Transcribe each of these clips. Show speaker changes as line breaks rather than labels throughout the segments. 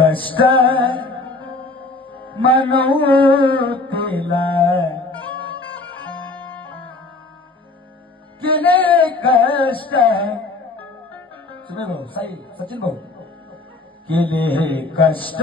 कष्ट मनो किल कले कष्ट सुले कष्ट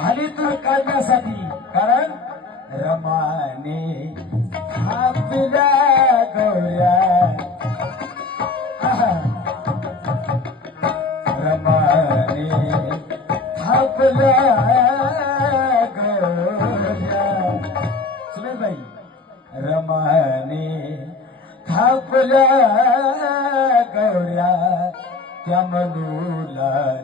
कष्ट तर करण्यासाठी. कारण रमाने आपल्या गौऱ्या. रमाने थापल्या गौऱ्या. सुनेबाई रमाने थापल्या गौऱ्या त्या मनूला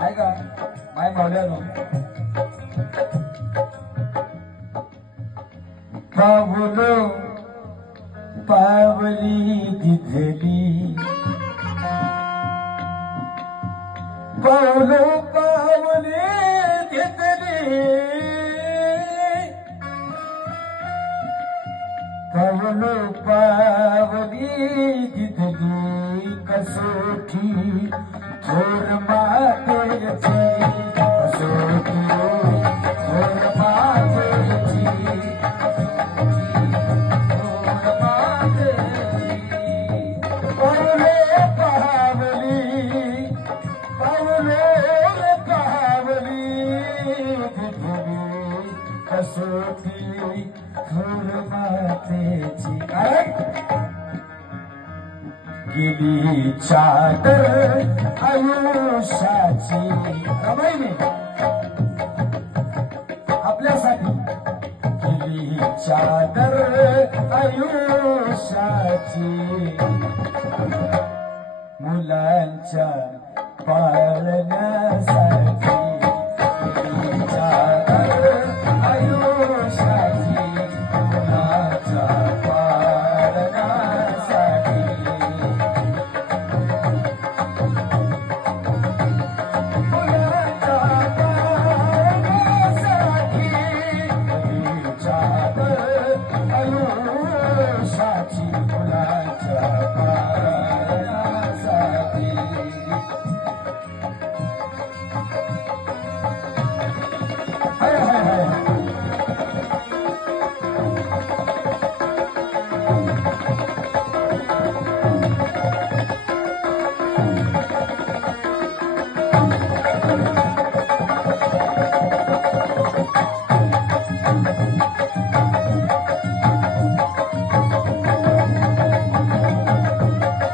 आहे का? माय मावल्यानो पावलो पावली दिधली पावलो पावली दिधली पावलीी कसोी कसोोरि पहाावली असोती थोर मातेची गेली चादर आयुष्याची रमाईने आपल्यासाठी गेली चादर आयुष्याची. मुलांच्या पाळण्यासाठी to